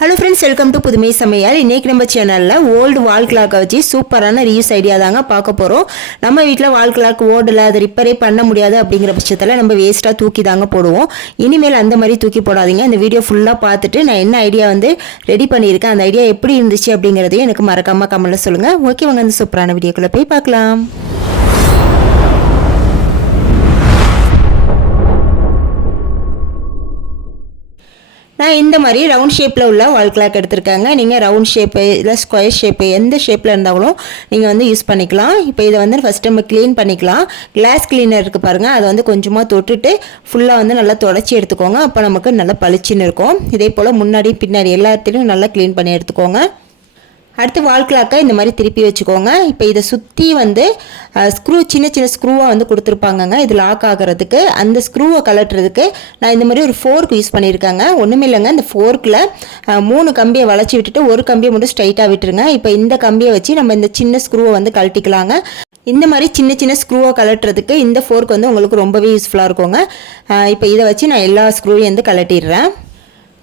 Hello friends, welcome to புதுமை சமையல். இன்றைக்கி நம்ம சேனலில் ஓல்டு வால் கிளாக்கை வச்சு சூப்பரான ரீயூஸ் ஐடியா தாங்க பார்க்க போகிறோம். நம்ம வீட்டில் வால் கிளாக் ஓடலை, அதை ரிப்பேரே பண்ண முடியாது அப்படிங்கிற பட்சத்தில் நம்ம வேஸ்ட்டாக தூக்கி தாங்க போடுவோம். இனிமேல் அந்த மாதிரி தூக்கி போடாதீங்க. இந்த வீடியோ ஃபுல்லாக பார்த்துட்டு நான் என்ன ஐடியா ரெடி பண்ணியிருக்கேன், அந்த ஐடியா எப்படி இருந்துச்சு அப்படிங்கிறதையும் எனக்கு மறக்காமல் கமெண்ட்டில் சொல்லுங்கள். ஓகே, வாங்க அந்த சூப்பரான வீடியோக்குள்ளே போய் பார்க்கலாம். நான் இந்த மாதிரி ரவுண்ட் ஷேப்பில் உள்ள வால் கிளாக் எடுத்திருக்காங்க. நீங்கள் ரவுண்ட் ஷேப்பு இல்லை ஸ்கொயர் ஷேப்பு எந்த ஷேப்பில் இருந்தாலும் நீங்கள் யூஸ் பண்ணிக்கலாம். இப்போ இதை ஃபஸ்ட்டு நம்ம க்ளீன் பண்ணிக்கலாம். கிளாஸ் கிளீனர் இருக்குது பாருங்கள், அதை கொஞ்சமாக தொட்டுட்டு ஃபுல்லாக நல்லா தொடச்சி எடுத்துக்கோங்க. அப்போ நமக்கு நல்லா பளிச்சுன்னு இருக்கும். இதே போல் முன்னாடி பின்னாடி எல்லாத்தையும் நல்லா க்ளீன் பண்ணி எடுத்துக்கோங்க. அடுத்து வால் கிளாக்கை இந்த மாதிரி திருப்பி வச்சுக்கோங்க. இப்போ இதை சுற்றி ஸ்க்ரூ சின்ன சின்ன ஸ்க்ரூவாக கொடுத்துருப்பாங்கங்க. இது லாக் ஆகிறதுக்கு, அந்த ஸ்க்ரூவை கலட்டுறதுக்கு நான் இந்த மாதிரி ஒரு ஃபோர்க் யூஸ் பண்ணியிருக்காங்க. ஒன்றுமே இல்லைங்க, இந்த ஃபோர்க்கில் 3 கம்பியை வளைச்சி விட்டுட்டு ஒரு கம்பியை மட்டும் ஸ்ட்ரைட்டாக விட்டுருங்க. இப்போ இந்த கம்பியை வச்சு நம்ம இந்த சின்ன ஸ்க்ரூவை கழட்டிக்கலாங்க. இந்த மாதிரி சின்ன சின்ன ஸ்க்ரூவை கலட்டுறதுக்கு இந்த ஃபோர்க் உங்களுக்கு ரொம்பவே யூஸ்ஃபுல்லாக இருக்குங்க. இப்போ இதை வச்சு நான் எல்லா ஸ்க்ரூவையும் கலட்டிடுறேன்.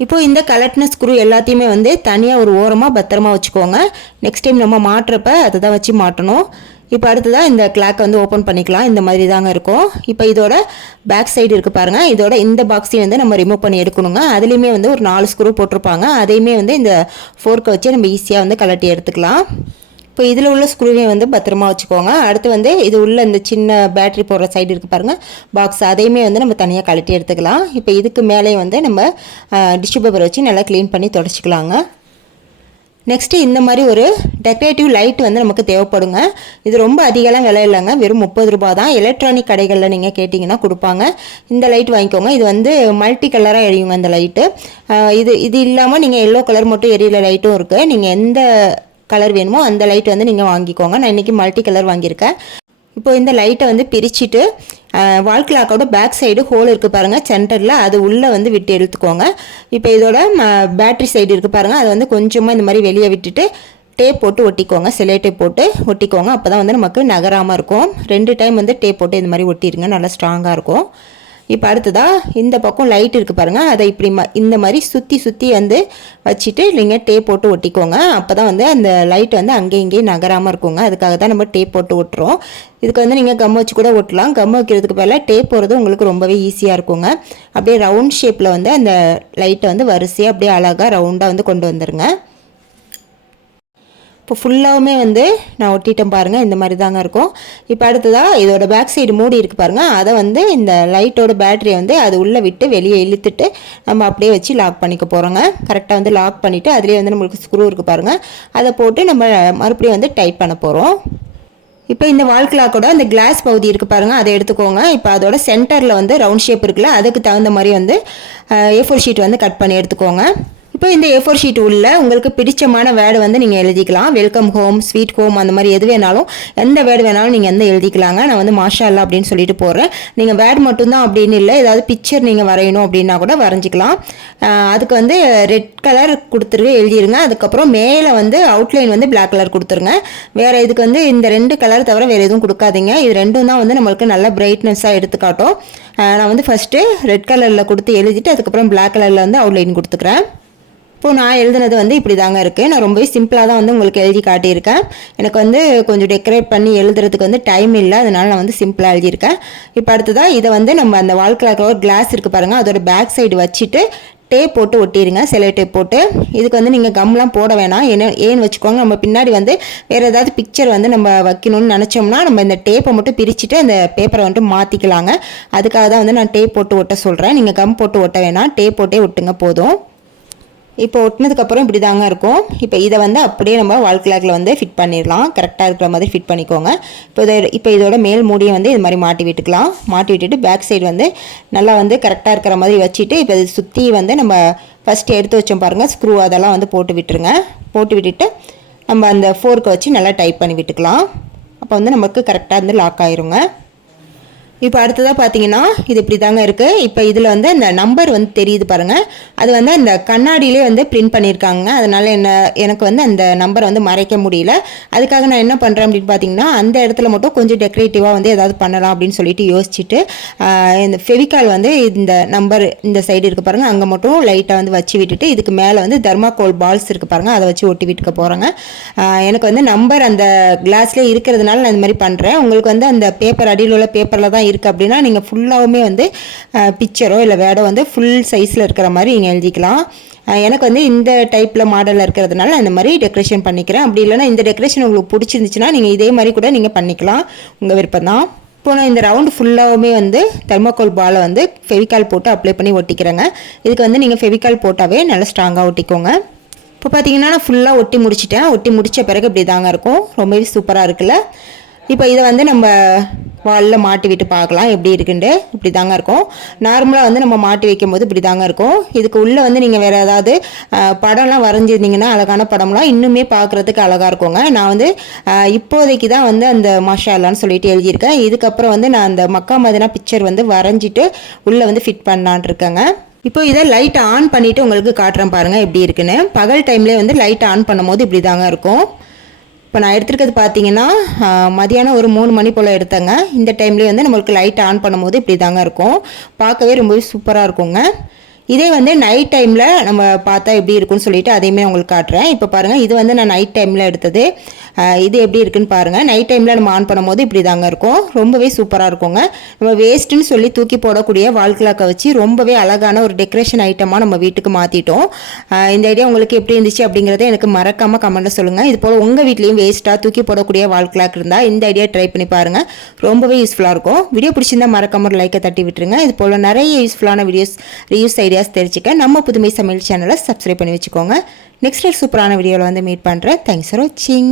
இப்போது இந்த கலட்டின ஸ்க்ரூ எல்லாத்தையுமே தனியாக ஒரு ஓரமாக பத்திரமா வச்சுக்கோங்க. நெக்ஸ்ட் டைம் நம்ம மாட்டுறப்ப அதை தான் வச்சு மாட்டணும். இப்போ அடுத்ததாக இந்த கிளாக்கை ஓப்பன் பண்ணிக்கலாம். இந்த மாதிரி தாங்க இருக்கும். இப்போ இதோட பேக் சைடு இருக்குது பாருங்கள், இதோட இந்த பாக்ஸையும் நம்ம ரிமூவ் பண்ணி எடுக்கணுங்க. அதுலேயுமே ஒரு 4 ஸ்க்ரூ போட்டிருப்பாங்க. அதையுமே இந்த ஃபோர்க்கை வச்சு நம்ம ஈஸியாக கலட்டி எடுத்துக்கலாம். இப்போ இதில் உள்ள ஸ்க்ரூவையும் பத்திரமா வச்சுக்கோங்க. அடுத்து இது உள்ள இந்த சின்ன பேட்டரி போடுற சைடு இருக்குது பாருங்கள் பாக்ஸ், அதையுமே நம்ம தனியாக கழட்டி எடுத்துக்கலாம். இப்போ இதுக்கு மேலே நம்ம டிஷ்யூ பேப்பர் வச்சு நல்லா க்ளீன் பண்ணி தொடச்சிக்கலாங்க. நெக்ஸ்ட்டு இந்த மாதிரி ஒரு டெக்கரேட்டிவ் லைட் நமக்கு தேவைப்படுங்க. இது ரொம்ப அதிகலாம் விலை இல்லைங்க, வெறும் 30 ரூபா தான். எலக்ட்ரானிக் கடைகளில் நீங்கள் கேட்டிங்கன்னா கொடுப்பாங்க. இந்த லைட் வாங்கிக்கோங்க. இது மல்டி கலராக எரியுங்க இந்த லைட்டு. இது இல்லாமல் நீங்கள் எல்லோ கலர் மட்டும் எரியிற லைட்டும் இருக்குது. நீங்கள் எந்த கலர் வேணுமோ அந்த லைட் நீங்கள் வாங்கிக்கோங்க. நான் இன்றைக்கி மல்டி கலர் வாங்கியிருக்கேன். இப்போ இந்த லைட்டை பிரிச்சுட்டு வால் கிளாக்கோட பேக் சைடு ஹோல் இருக்குது பாருங்கள் சென்டரில், அது உள்ளே விட்டு எடுத்துக்கோங்க. இப்போ இதோட பேட்ரி சைடு இருக்குது பாருங்கள், அது கொஞ்சமாக இந்த மாதிரி வெளியே விட்டுட்டு டேப் போட்டு ஒட்டிக்கோங்க. செலை டேப் போட்டு ஒட்டிக்கோங்க. அப்போ தான் நமக்கு நகராமல் இருக்கும். 2 டைம் டேப் போட்டு இந்த மாதிரி ஒட்டிடுங்க, நல்லா ஸ்ட்ராங்காக இருக்கும். இப்போ அடுத்ததாக இந்த பக்கம் லைட் இருக்குது பாருங்கள், அதை இப்படி இந்த மாதிரி சுற்றி வச்சுட்டு நீங்கள் டேப் போட்டு ஒட்டிக்கோங்க. அப்போ தான் அந்த லைட் அங்கேயும் இங்கேயும் நகராமல் இருக்குங்க. அதுக்காக தான் நம்ம டேப் போட்டு ஒட்டுறோம். இதுக்கு நீங்கள் கம் வச்சு கூட ஒட்டலாம். கம் வைக்கிறதுக்கு பதிலாக டேப் போடுறது உங்களுக்கு ரொம்பவே ஈஸியாக இருக்குங்க. அப்படியே ரவுண்ட் ஷேப்பில் அந்த லைட்டை வரிசையாக அப்படியே அழகாக ரவுண்டாக கொண்டு வந்துடுங்க. இப்போ ஃபுல்லாகவுமே நான் ஒட்டிட்டேன் பாருங்கள், இந்த மாதிரி தாங்க இருக்கும். இப்போ அடுத்ததாக இதோட பேக் சைடு மூடி இருக்குது பாருங்கள், அதை இந்த லைட்டோட பேட்டரியை அது உள்ளே விட்டு வெளியே இழுத்துட்டு நம்ம அப்படியே வச்சு லாக் பண்ணிக்க போகிறோங்க. கரெக்டாக நம்மளுக்கு பண்ணிவிட்டு அதிலே நம்மளுக்கு ஸ்க்ரூ இருக்குது பாருங்கள், அதை போட்டு நம்ம மறுபடியும் டைட் பண்ண போகிறோம். இப்போ இந்த வால் கிளாக்கோட அந்த கிளாஸ் பகுதி இருக்குது பாருங்கள், அதை எடுத்துக்கோங்க. இப்போ அதோட சென்டரில் ரவுண்ட் ஷேப் இருக்குல்ல, அதுக்கு தகுந்த மாதிரி A4 ஷீட் கட் பண்ணி எடுத்துக்கோங்க. இப்போ இந்த A4 ஷீட் உள்ள உங்களுக்கு பிடிச்சமான வேர்டு நீங்கள் எழுதிக்கலாம். வெல்கம் ஹோம், ஸ்வீட் ஹோம், அந்த மாதிரி எது வேணாலும், எந்த வேர்டு வேணாலும் நீங்கள் எழுதிக்கலாங்க. நான் மாஷா அல்லா அப்படின்னு சொல்லிட்டு போடுறேன். நீங்கள் வேர்டு மட்டும்தான் அப்படின்னு இல்லை, ஏதாவது பிக்சர் நீங்கள் வரையணும் அப்படின்னா கூட வரைஞ்சிக்கலாம். அதுக்கு ரெட் கலர் கொடுத்துரு எழுதிருங்க. அதுக்கப்புறம் மேலே அவுட்லைன் பிளாக் கலர் கொடுத்துருங்க. வேறு இதுக்கு இந்த 2 கலர் தவிர வேறு எதுவும் கொடுக்காதீங்க. இது ரெண்டும் தான் நம்மளுக்கு நல்ல பிரைட்னஸாக எடுத்துக்காட்டும். நான் ஃபஸ்ட்டு ரெட் கலரில் கொடுத்து எழுதிட்டு அதுக்கப்புறம் பிளாக் கலரில் அவுட்லைன் கொடுத்துக்கிறேன். இப்போது நான் எழுதுனது இப்படி தாங்க இருக்குது. நான் ரொம்பவே சிம்பிளாக தான் உங்களுக்கு எழுதி காட்டியிருக்கேன். எனக்கு கொஞ்சம் டெக்கரேட் பண்ணி எழுதுறதுக்கு டைம் இல்லை, அதனால் நான் சிம்பிளாக எழுதியிருக்கேன். இப்போ அடுத்ததாக இதை நம்ம அந்த வால் கிளாக்கோட கிளாஸ் இருக்குது பாருங்கள், அதோட பேக் சைடு வச்சுட்டு டேப் போட்டு ஒட்டிடுங்க, செலை டேப் போட்டு. இதுக்கு நீங்கள் கம்லாம் போட வேணாம். ஏன்னு வச்சுக்கோங்க, நம்ம பின்னாடி வேறு ஏதாவது பிக்சர் நம்ம வைக்கணும்னு நினச்சோம்னா நம்ம இந்த டேப்பை மட்டும் பிரிச்சுட்டு அந்த பேப்பரை மாற்றிக்கலாங்க. அதுக்காக தான் நான் டேப் போட்டு ஒட்ட சொல்கிறேன். நீங்கள் கம் போட்டு ஒட்ட வேணாம், டேப் போட்டே ஒட்டுங்க போதும். இப்போ ஒட்டினதுக்கப்புறம் இப்படி தாங்க இருக்கும். இப்போ இதை அப்படியே நம்ம வால் கிளாக்கில் ஃபிட் பண்ணிடலாம். கரெக்டாக இருக்கிற மாதிரி ஃபிட் பண்ணிக்கோங்க. இப்போ இதோட மேல் மூடியை இது மாதிரி மாட்டி விட்டுக்கலாம். மாட்டி விட்டுட்டு பேக் சைடு நல்லா கரெக்டாக இருக்கிற மாதிரி வச்சுட்டு இப்போ இது சுற்றி நம்ம ஃபஸ்ட்டு எடுத்து வச்சோம் பாருங்கள் ஸ்க்ரூ, அதெல்லாம் போட்டு விட்டுருங்க. போட்டு விட்டுட்டு நம்ம அந்த ஃபோர்க்கை வச்சு நல்லா டைட் பண்ணி விட்டுக்கலாம். அப்போ நமக்கு கரெக்டாக லாக் ஆயிருங்க. இப்போ அடுத்ததாக பார்த்தீங்கன்னா இது இப்படி தாங்க இருக்குது. இப்போ இதில் வந்து அந்த நம்பர் வந்து தெரியுது பாருங்கள். அது வந்து அந்த கண்ணாடியிலே வந்து பிரிண்ட் பண்ணியிருக்காங்க. அதனால் எனக்கு வந்து அந்த நம்பரை வந்து மறைக்க முடியல. அதுக்காக நான் என்ன பண்ணுறேன் அப்படின்னு பார்த்தீங்கன்னா, அந்த இடத்துல மட்டும் கொஞ்சம் டெக்கரேட்டிவாக வந்து ஏதாவது பண்ணலாம் அப்படின்னு சொல்லிட்டு யோசிச்சுட்டு இந்த ஃபெவிகால் வந்து இந்த நம்பர் இந்த சைடு இருக்குது பாருங்கள், அங்கே மட்டும் லைட்டாக வந்து வச்சு விட்டுட்டு இதுக்கு மேலே வந்து தர்மாகோல் பால்ஸ் இருக்குது பாருங்கள், அதை வச்சு ஒட்டி விட்டுக்க போகிறேங்க. எனக்கு வந்து நம்பர் அந்த கிளாஸ்லேயே இருக்கிறதுனால நான் இந்த மாதிரி பண்ணுறேன். உங்களுக்கு வந்து அந்த பேப்பர் அடியில் உள்ள பேப்பரில் தான் இருக்குது அப்படின்னா நீங்கள் ஃபுல்லாகவுமே வந்து பிக்சரோ இல்லை வேர்டோ வந்து ஃபுல் சைஸில் இருக்கிற மாதிரி நீங்கள் எழுதிக்கலாம். எனக்கு வந்து இந்த டைப்பில் மாடலில் இருக்கிறதுனால நான் இந்த மாதிரி டெக்கரேஷன் பண்ணிக்கிறேன். அப்படி இல்லைனா இந்த டெக்கரேஷன் உங்களுக்கு பிடிச்சிருந்துச்சுன்னா நீங்கள் இதே மாதிரி கூட நீங்கள் பண்ணிக்கலாம், உங்கள் விருப்பம் தான். இப்போ நான் இந்த ரவுண்டு ஃபுல்லாகவுமே வந்து தெர்மாக்கோல் பாலை வந்து ஃபெவிகால் போட்டு அப்ளை பண்ணி ஒட்டிக்கிறேங்க. இதுக்கு வந்து நீங்கள் ஃபெவிகால் போட்டாவே நல்லா ஸ்ட்ராங்காக ஒட்டிக்கோங்க. இப்போ பார்த்தீங்கன்னா நான் ஃபுல்லாக ஒட்டி முடிச்சிட்டேன். ஒட்டி முடித்த பிறகு இப்படி தாங்க இருக்கும், ரொம்பவே சூப்பராக இருக்குல்ல. இப்போ இதை வந்து நம்ம வாலில் மாட்டி விட்டு பார்க்கலாம் எப்படி இருக்குன்ட்டு. இப்படி தாங்க இருக்கும். நார்மலாக வந்து நம்ம மாட்டி வைக்கும் போது இப்படி தாங்க இருக்கும். இதுக்கு உள்ளே வந்து நீங்கள் வேறு ஏதாவது படம்லாம் வரைஞ்சிருந்தீங்கன்னா அழகான படம்லாம் இன்னுமே பார்க்குறதுக்கு அழகாக இருக்குங்க. நான் வந்து இப்போதைக்கு தான் வந்து அந்த மாஷா அல்லான்னு சொல்லிட்டு எழுதியிருக்கேன். இதுக்கப்புறம் வந்து நான் அந்த மக்கா மதினா பிக்சர் வந்து வரைஞ்சிட்டு உள்ளே வந்து ஃபிட் பண்ணலான் இருக்கேங்க. இப்போ இதை லைட் ஆன் பண்ணிவிட்டு உங்களுக்கு காட்டுறேன் பாருங்கள் எப்படி இருக்குன்னு. பகல் டைம்லேயே வந்து லைட் ஆன் பண்ணும் போது இப்படி தாங்க இருக்கும். இப்போ நான் எடுத்துருக்கிறது பார்த்தீங்கன்னா மதியானம் ஒரு 3 மணி போல் எடுத்தேங்க. இந்த டைம்லேயே வந்து நம்மளுக்கு லைட் ஆன் பண்ணும்போது இப்படி தாங்க இருக்கும். பார்க்கவே ரொம்பவே சூப்பராக இருக்குங்க. இதே வந்து நைட் டைமில் நம்ம பார்த்தா எப்படி இருக்குன்னு சொல்லிட்டு அதையுமே உங்களுக்கு காட்டுறேன். இப்போ பாருங்கள், இது வந்து நான் நைட் டைமில் எடுத்தது. இது எப்படி இருக்குன்னு பாருங்கள். நைட் டைமில் நம்ம ஆன் பண்ணும்போது இப்படி தாங்க இருக்கும். ரொம்பவே சூப்பராக இருக்குங்க. நம்ம வேஸ்ட்டுன்னு சொல்லி தூக்கி போடக்கூடிய வால் கிளாக்கை வச்சு ரொம்பவே அழகான ஒரு டெக்கரேஷன் ஐட்டமாக நம்ம வீட்டுக்கு மாற்றிட்டோம். இந்த ஐடியா உங்களுக்கு எப்படி இருந்துச்சு அப்படிங்கிறத எனக்கு மறக்காமல் கமெண்ட்டில் சொல்லுங்கள். இது போல் உங்கள் வீட்லேயும் வேஸ்ட்டாக தூக்கி போடக்கூடிய வால் கிளாக் இருந்தால் இந்த ஐடியா ட்ரை பண்ணி பாருங்கள், ரொம்பவே யூஸ்ஃபுல்லாக இருக்கும். வீடியோ பிடிச்சிருந்தா மறக்காம ஒரு லைக்கை தட்டி விட்டுருங்க. இது போல் நிறைய யூஸ்ஃபுல்லான ரீயூஸ் ஐடியாஸ் தெரிஞ்சுக்க நம்ம புதுமை சமையல் சேனலை சப்ஸ்கிரைப் பண்ணி வச்சுக்கோங்க. நெக்ஸ்ட் ஒரு சூப்பரான வீடியோவில் வந்து மீட் பண்ணுறேன். தேங்க்ஸ் ஃபார் வாட்சிங்.